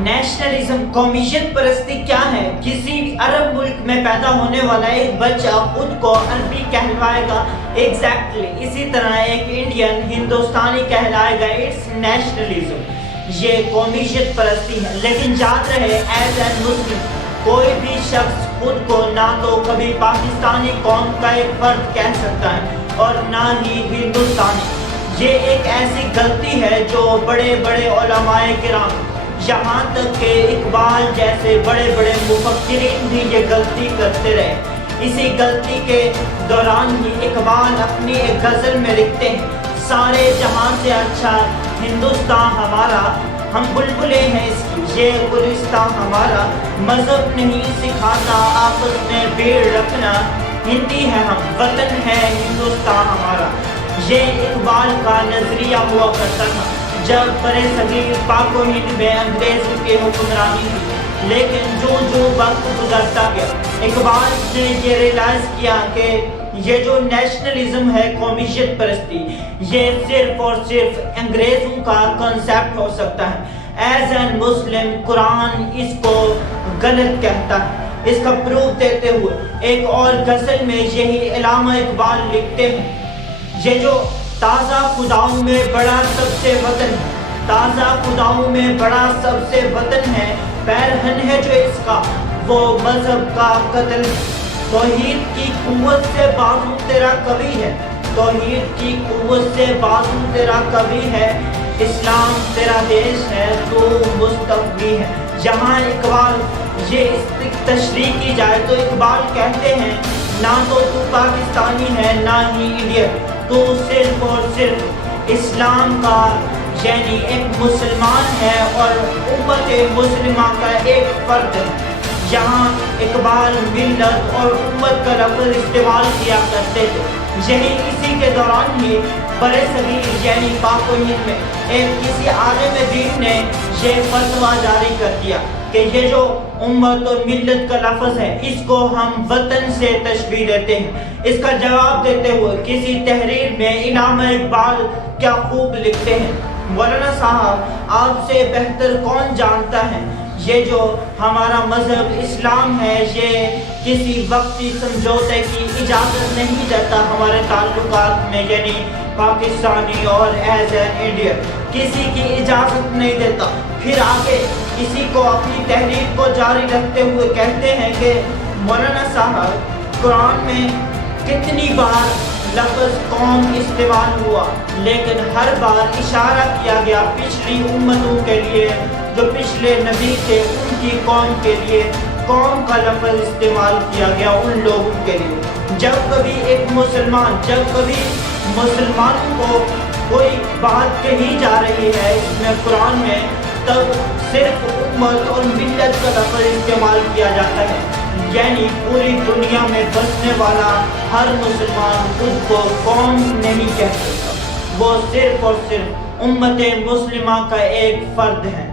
Nationalism قومیت پرستی کیا ہے؟ کسی عرب ملک میں پیدا ہونے والا ایک بچہ خود کو عربی کہلوائے گا، ایگزیکٹلی اسی طرح ایک انڈین ہندوستانی کہلائے گا۔ اٹس نیشنلزم، یہ قومیت پرستی ہے۔ لیکن یاد رہے، ایز این مسلم کوئی بھی شخص خود کو نہ تو کبھی پاکستانی قوم کا ایک فرد کہہ سکتا ہے اور نہ ہی ہندوستانی۔ یہ ایک ایسی غلطی ہے جو بڑے بڑے علماء کرام، یہاں تک کہ اقبال جیسے بڑے بڑے مفکرین بھی یہ غلطی کرتے رہے۔ اسی غلطی کے دوران ہی اقبال اپنی ایک غزل میں لکھتے ہیں، سارے جہاں سے اچھا ہندوستان ہمارا، ہم بلبلیں ہیں اس کی یہ گلستان ہمارا، مذہب نہیں سکھاتا آپس میں بھیڑ رکھنا، ہندی ہے ہم، وطن ہے ہندوستان ہمارا۔ یہ اقبال کا نظریہ ہوا کرتا تھا جب برے صغیر پاک و ہند میں انگریزوں کی حکمرانی تھی۔ لیکن جو وقت گزرتا گیا، اقبال نے یہ ریلائز کیا کہ یہ جو نیشنلزم ہے، قومیت پرستی، یہ صرف اور صرف انگریزوں کا کنسیپٹ ہو سکتا ہے۔ ایز این مسلم قرآن اس کو غلط کہتا ہے۔ اس کا پروف دیتے ہوئے ایک اور غزل میں یہی علامہ اقبال لکھتے ہیں، یہ جو تازہ خداؤں میں بڑا سب سے وطن ہے، تازہ خداؤں میں بڑا سب سے وطن ہے، پیرہن ہے جو اس کا وہ مذہب کا قتل ہے۔ توحید کی قوت سے بازو تیرا قوی ہے، توحید کی قوت سے بازو تیرا قوی ہے، اسلام تیرا دیش ہے تو مستقبی ہے۔ جہاں اقبال یہ تشریح کی جائے تو اقبال کہتے ہیں نہ تو پاکستانی ہے نہ ہی انڈین، تو صرف اور صرف اسلام کا یعنی ایک مسلمان ہے اور امت مسلمہ کا ایک فرد ہے۔ یہاں اقبال ملت اور امت کا لفظ استعمال کیا کرتے تھے۔ یہی اسی کے دوران ہی برے صغیر یعنی پاک و ہند میں ایک کسی عالم دین نے یہ فتویٰ جاری کر دیا کہ یہ جو امت اور ملت کا لفظ ہے، اس کو ہم وطن سے تشبیہ دیتے ہیں۔ اس کا جواب دیتے ہوئے کسی تحریر میں علامہ اقبال کیا خوب لکھتے ہیں، مولانا صاحب آپ سے بہتر کون جانتا ہے، یہ جو ہمارا مذہب اسلام ہے یہ کسی وقتی سمجھوتے کی اجازت نہیں دیتا ہمارے تعلقات میں، یعنی پاکستانی اور ایز این انڈین کسی کی اجازت نہیں دیتا۔ پھر آگے کسی کو اپنی تحریر کو جاری رکھتے ہوئے کہتے ہیں کہ مولانا صاحب قرآن میں کتنی بار لفظ قوم استعمال ہوا، لیکن ہر بار اشارہ کیا گیا پچھلی امتوں کے لیے، جو پچھلے نبی تھے ان کی قوم کے لیے، قوم کا لفظ استعمال کیا گیا ان لوگوں کے لیے۔ جب کبھی ایک مسلمان، جب کبھی مسلمانوں کو کوئی بات کہی جا رہی ہے اس میں قرآن میں، تب صرف امت اور ملت کا لفظ استعمال کیا جاتا ہے، یعنی پوری دنیا میں بسنے والا ہر مسلمان خود کو قوم نہیں کہہ سکتا، وہ صرف اور صرف امت مسلمہ کا ایک فرد ہے۔